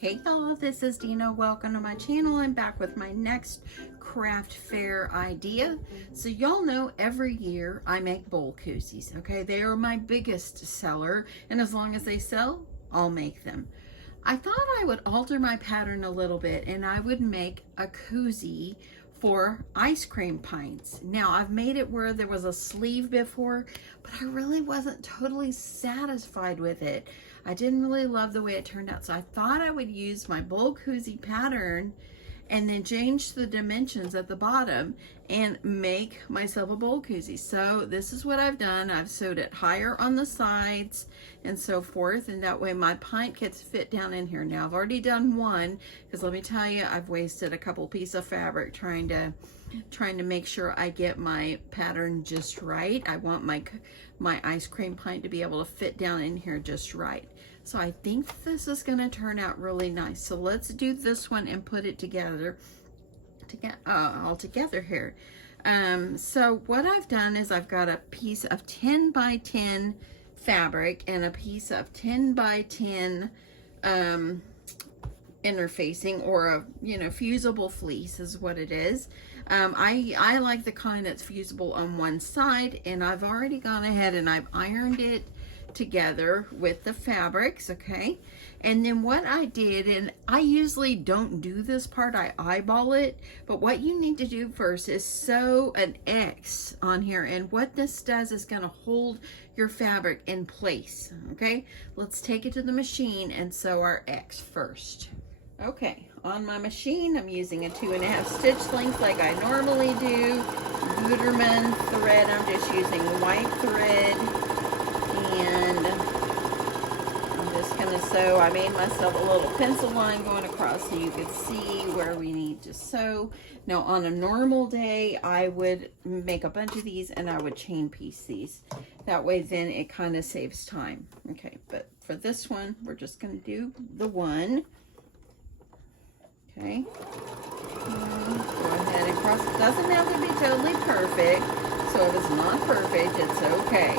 Hey y'all, this is Dina. Welcome to my channel. I'm back with my next craft fair idea. So y'all know every year I make bowl koozies, okay? They are my biggest seller, and as long as they sell, I'll make them. I thought I would alter my pattern a little bit and I would make a koozie for ice cream pints. Now I've made it where there was a sleeve before, but I really wasn't totally satisfied with it. I didn't really love the way it turned out, so I thought I would use my bowl koozie pattern and then change the dimensions at the bottom and make myself a bowl koozie. So this is what I've done. I've sewed it higher on the sides and so forth, and that way my pint gets fit down in here. Now I've already done one, because let me tell you, I've wasted a couple pieces of fabric trying to make sure I get my pattern just right. I want my ice cream pint to be able to fit down in here just right. So I think this is going to turn out really nice. So let's do this one and put it together all together here. So what I've done is I've got a piece of 10 by 10 fabric and a piece of 10 by 10 interfacing, or a fusible fleece is what it is. I like the kind that's fusible on one side, and I've already gone ahead and I've ironed it together with the fabrics, okay? And then what I did, and I usually don't do this part, I eyeball it, but what you need to do first is sew an X on here, and what this does is going to hold your fabric in place, okay? Let's take it to the machine and sew our X first. Okay, on my machine, I'm using a 2.5 stitch length like I normally do. Gutermann thread, I'm just using white thread. And I'm just going to sew. I made myself a little pencil line going across so you could see where we need to sew. Now on a normal day, I would make a bunch of these and I would chain piece these. That way then it kind of saves time. Okay, but for this one, we're just going to do the one. Okay, go ahead and cross. It doesn't have to be totally perfect, so if it's not perfect, it's okay.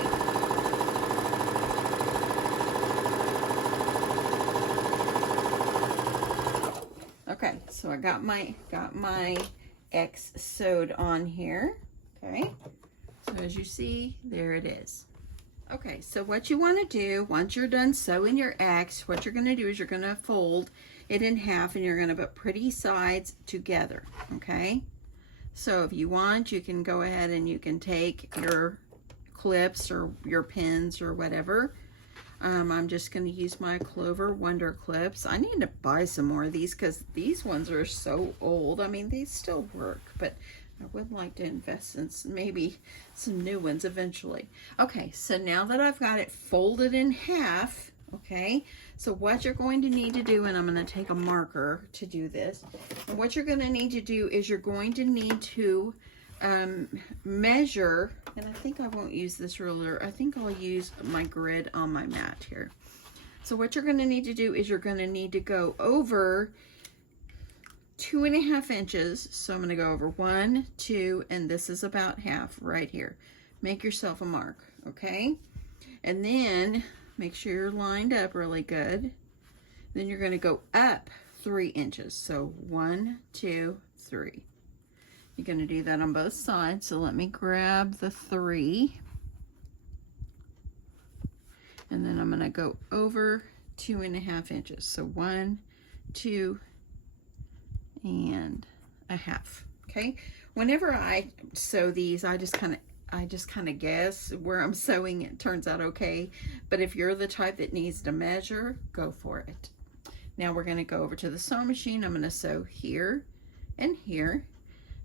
Okay, so I got my X sewed on here. Okay, so as you see, there it is. Okay, so what you want to do once you're done sewing your X, what you're going to do is you're going to fold it in half, and you're going to put pretty sides together. Okay, so if you want, you can go ahead and you can take your clips or your pins or whatever. I'm just going to use my Clover Wonder clips. I need to buy some more of these because these ones are so old. I mean, they still work, but I would like to invest in maybe some new ones eventually. Okay, so now that I've got it folded in half, okay, so what you're going to need to do, and I'm going to take a marker to do this, and what you're going to need to do is you're going to need to measure, and I think I won't use this ruler. I think I'll use my grid on my mat here. So what you're going to need to do is you're going to need to go over 2.5 inches. So I'm going to go over 1, 2, and this is about half right here. Make yourself a mark, okay? And then make sure you're lined up really good. Then you're going to go up 3 inches. So 1, 2, 3. You're going to do that on both sides. So let me grab the 3. And then I'm going to go over 2.5 inches. So 1, 2, and a half. Okay. Whenever I sew these, I just kind of guess where I'm sewing. It turns out okay. But if you're the type that needs to measure, go for it. Now we're going to go over to the sewing machine. I'm going to sew here and here,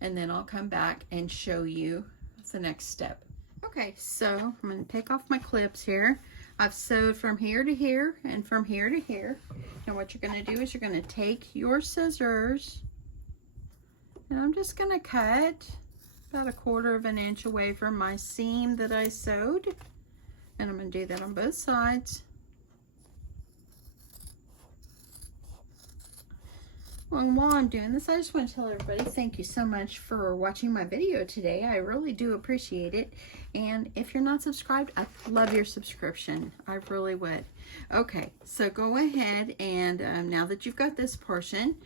and then I'll come back and show you the next step. Okay, so I'm going to take off my clips here. I've sewed from here to here and from here to here. Now what you're going to do is you're going to take your scissors, and I'm just going to cut about 1/4 inch away from my seam that I sewed. And I'm going to do that on both sides. Well, and while I'm doing this, I just want to tell everybody thank you so much for watching my video today. I really do appreciate it. And if you're not subscribed, I'd love your subscription. I really would. Okay, so go ahead and now that you've got this portion,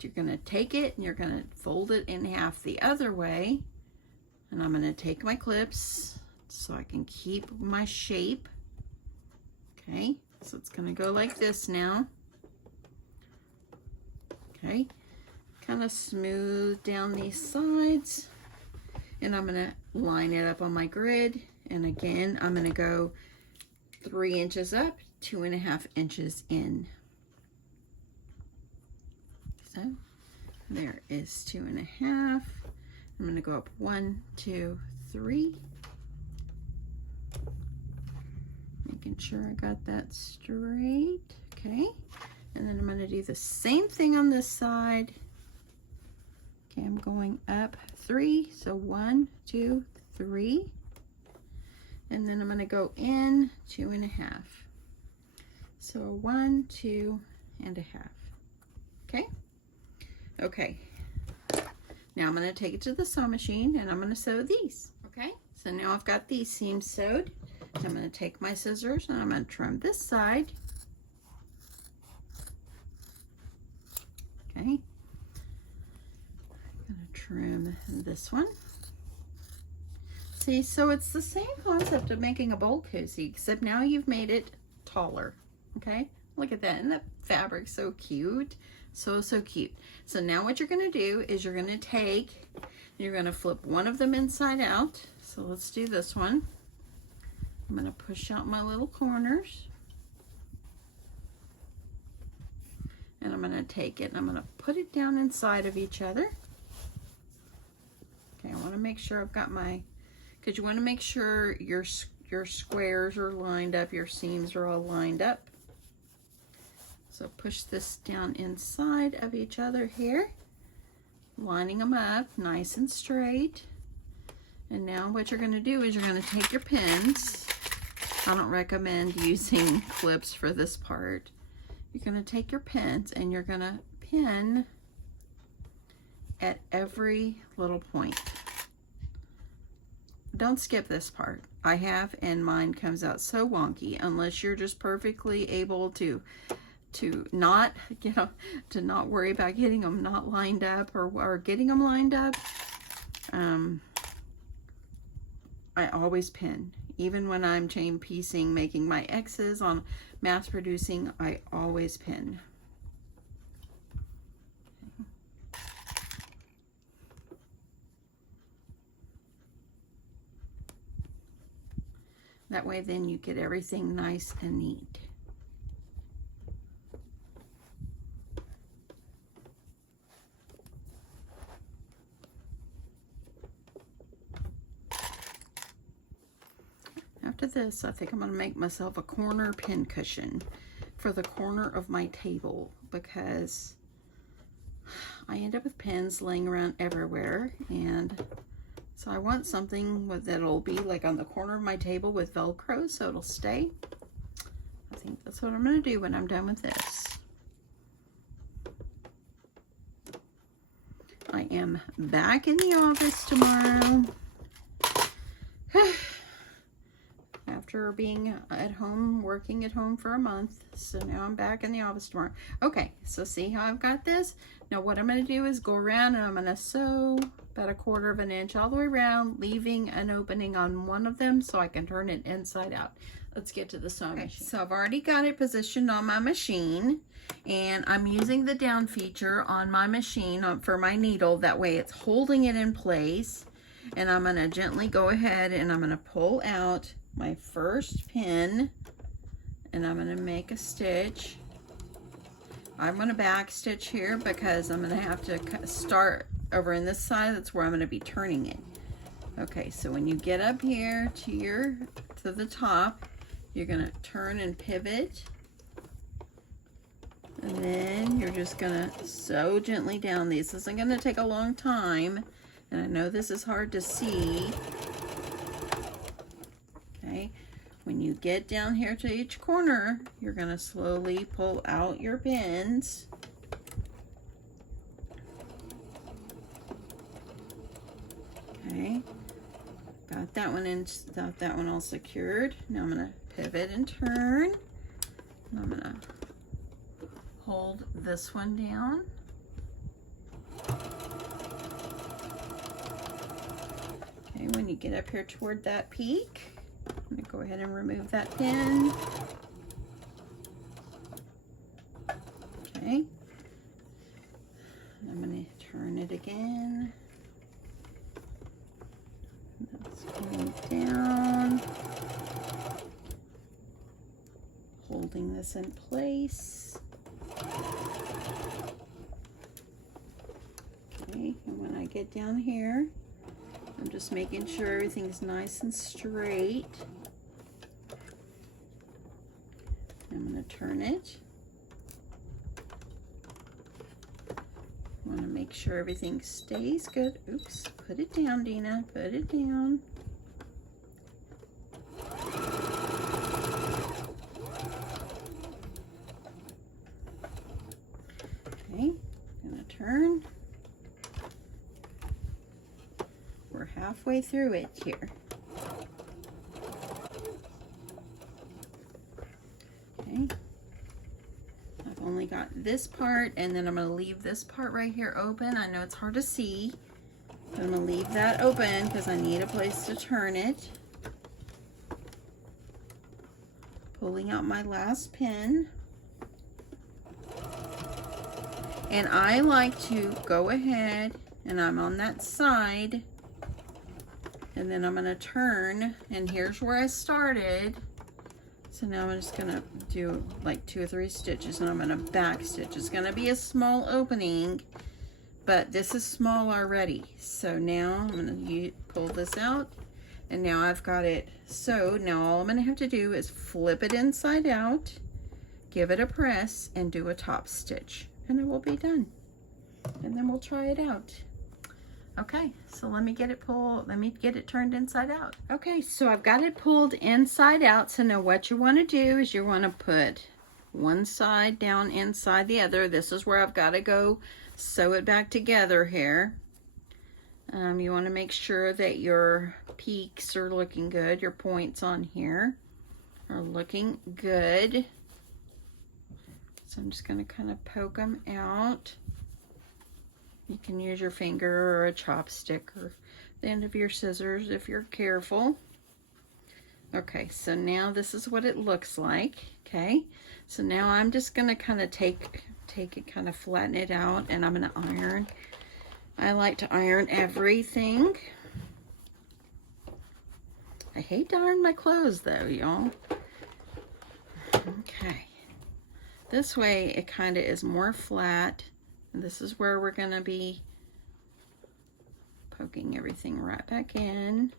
you're going to take it and you're going to fold it in half the other way. And I'm going to take my clips so I can keep my shape. Okay, so it's going to go like this now. Okay, kind of smooth down these sides, and I'm going to line it up on my grid. And again, I'm going to go 3 inches up, 2.5 inches in. So there is 2.5. I'm going to go up 1, 2, 3. Making sure I got that straight. Okay. And then I'm going to do the same thing on this side. Okay, I'm going up 3. So 1, 2, 3. And then I'm going to go in 2.5. So 1, 2.5. Okay? Okay. Now I'm going to take it to the sewing machine and I'm going to sew these. Okay? So now I've got these seams sewed. I'm going to take my scissors and I'm going to trim this side. Okay, I'm going to trim this one. See, so it's the same concept of making a bowl cozy, except now you've made it taller. Okay, look at that, and that fabric's so cute, so cute. So now what you're going to do is you're going to flip one of them inside out. So let's do this one. I'm going to push out my little corners. And I'm going to take it and I'm going to put it down inside of each other. Okay, I want to make sure I've got my, because you want to make sure your squares are lined up, your seams are all lined up. So push this down inside of each other here, lining them up nice and straight. And now what you're going to do is you're going to take your pins. I don't recommend using clips for this part. You're going to take your pins and you're going to pin at every little point. Don't skip this part. I have, and mine comes out so wonky unless you're just perfectly able to not, to not worry about getting them not lined up or getting them lined up. I always pin. Even when I'm chain piecing, making my X's on mass producing, I always pin. That way then you get everything nice and neat. After this, I think I'm going to make myself a corner pin cushion for the corner of my table, because I end up with pins laying around everywhere, and so I want something that'll be like on the corner of my table with Velcro so it'll stay. I think that's what I'm going to do when I'm done with this. I am back in the office tomorrow. After being at home, working at home for a month. So now I'm back in the office tomorrow. Okay, so see how I've got this? Now what I'm going to do is go around and I'm going to sew about 1/4 inch all the way around, leaving an opening on one of them so I can turn it inside out. Let's get to the sewing machine. So I've already got it positioned on my machine, and I'm using the down feature on my machine for my needle. That way it's holding it in place. And I'm going to gently go ahead and I'm going to pull out my first pin, and I'm going to make a stitch. I'm going to back stitch here because I'm going to have to start over in this side. That's where I'm going to be turning it. Okay, so when you get up here to the top, you're going to turn and pivot, and then you're just going to sew gently down these. This isn't going to take a long time, and I know this is hard to see. Okay, when you get down here to each corner, you're going to slowly pull out your pins. got that one in, got that one all secured. Now I'm gonna pivot and turn. And I'm gonna hold this one down. Okay, when you get up here toward that peak, I'm gonna go ahead and remove that pin. Okay. I'm gonna turn it again. That's going down. Holding this in place. Okay, and when I get down here, I'm just making sure everything's nice and straight. I'm going to turn it. I want to make sure everything stays good. Oops, put it down, Dina, put it down. Okay, I'm going to turn. We're halfway through it here. Okay. I've only got this part, and then I'm going to leave this part right here open. I know it's hard to see, but I'm going to leave that open because I need a place to turn it. Pulling out my last pin. And I like to go ahead, and I'm on that side, and then I'm going to turn, and here's where I started. So now I'm just going to do like 2 or 3 stitches, and I'm going to back stitch. It's going to be a small opening, but this is small already. So now I'm going to pull this out, and now I've got it sewed. Now all I'm going to have to do is flip it inside out, give it a press, and do a top stitch, and it will be done. And then we'll try it out. Okay, so let me get it turned inside out. Okay, so I've got it pulled inside out. So now what you want to do is you want to put one side down inside the other. This is where I've got to go sew it back together here. You want to make sure that your peaks are looking good. Your points on here are looking good. So I'm just going to kind of poke them out. You can use your finger or a chopstick or the end of your scissors if you're careful. Okay, so now this is what it looks like. Okay, so now I'm just going to kind of take it, kind of flatten it out, and I'm going to iron. I like to iron everything. I hate to iron my clothes though, y'all. Okay, this way it kind of is more flat. And this is where we're going to be poking everything right back in.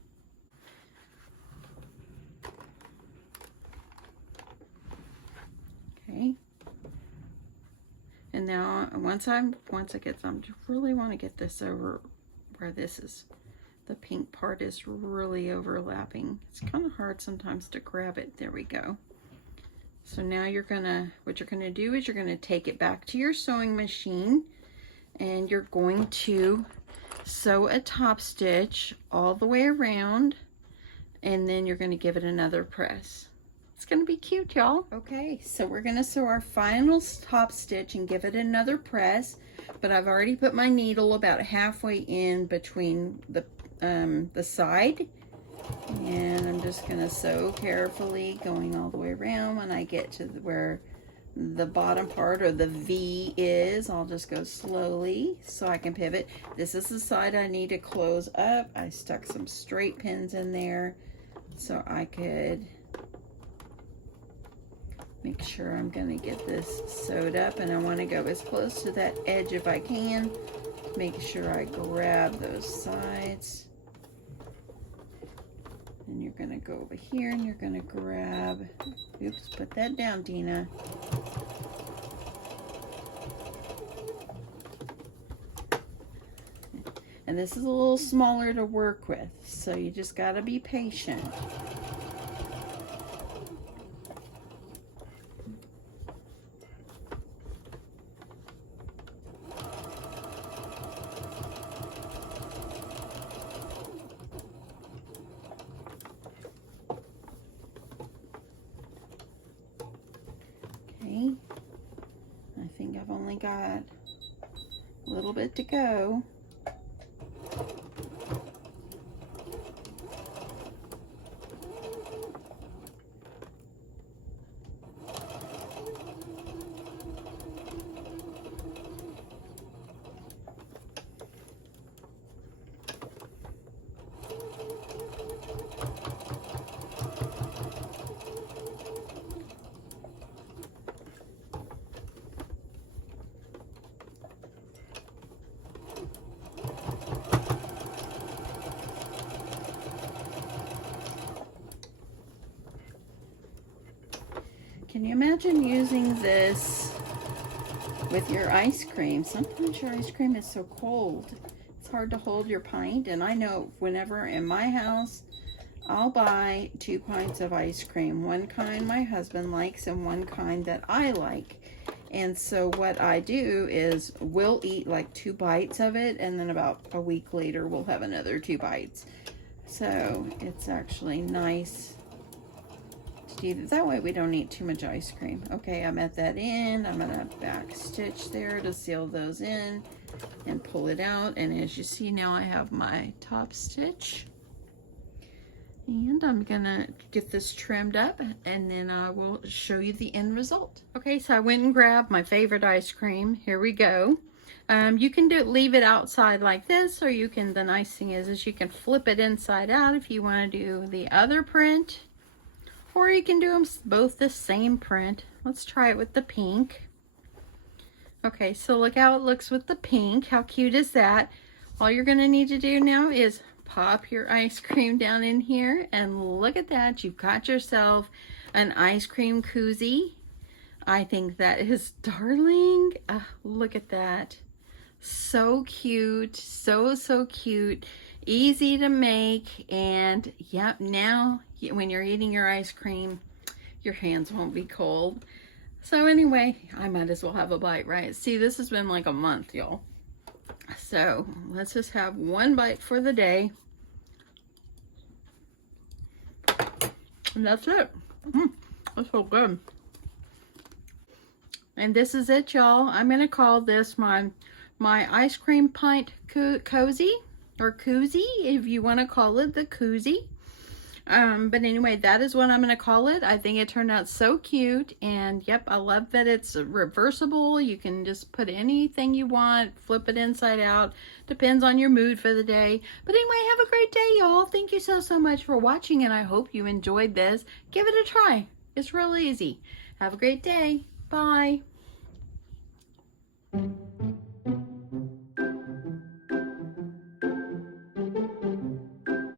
Okay. And now once I really want to get this over where this is, the pink part is really overlapping. It's kind of hard sometimes to grab it. There we go. So now what you're gonna do is you're gonna take it back to your sewing machine, and you're going to sew a top stitch all the way around, and then you're gonna give it another press. It's gonna be cute, y'all. Okay, so we're gonna sew our final top stitch and give it another press, but I've already put my needle about halfway in between the side. And I'm just going to sew carefully, going all the way around. When I get to where the bottom part or the V is, I'll just go slowly so I can pivot. This is the side I need to close up. I stuck some straight pins in there so I could make sure I'm going to get this sewed up. And I want to go as close to that edge if I can. Make sure I grab those sides. And you're going to go over here and you're going to grab, oops, put that down, Dina. And this is a little smaller to work with, so you just got to be patient. got a little bit to go. Can you imagine using this with your ice cream? Sometimes your ice cream is so cold. It's hard to hold your pint. And I know whenever in my house, I'll buy 2 pints of ice cream. One kind my husband likes and one kind that I like. And so what I do is we'll eat like 2 bites of it, and then about a week later we'll have another 2 bites. So it's actually nice. That way we don't need too much ice cream. Okay, I'm at that end. I'm gonna back stitch there to seal those in and pull it out. And as you see now, I have my top stitch. And I'm gonna get this trimmed up, and then I will show you the end result. Okay, so I went and grabbed my favorite ice cream. Here we go. You can leave it outside like this, or you can, the nice thing is you can flip it inside out if you wanna do the other print. Or you can do them both the same print. Let's try it with the pink. Okay, so look how it looks with the pink. How cute is that? All you're gonna need to do now is pop your ice cream down in here, and look at that. You've got yourself an ice cream koozie. I think that is darling. Look at that. So cute, so cute. Easy to make, and yep, now when you're eating your ice cream, your hands won't be cold. So anyway, I might as well have a bite, right? See, this has been like a month, y'all. So let's just have one bite for the day. And that's it. That's so good. And this is it, y'all. I'm gonna call this my ice cream pint cozy, or koozie, if you want to call it the koozie. But anyway, that is what I'm going to call it. I think it turned out so cute, and yep, I love that it's reversible. You can just put anything you want, flip it inside out, depends on your mood for the day. But anyway, have a great day, y'all. Thank you so much for watching, and I hope you enjoyed this. Give it a try. It's real easy. Have a great day. Bye.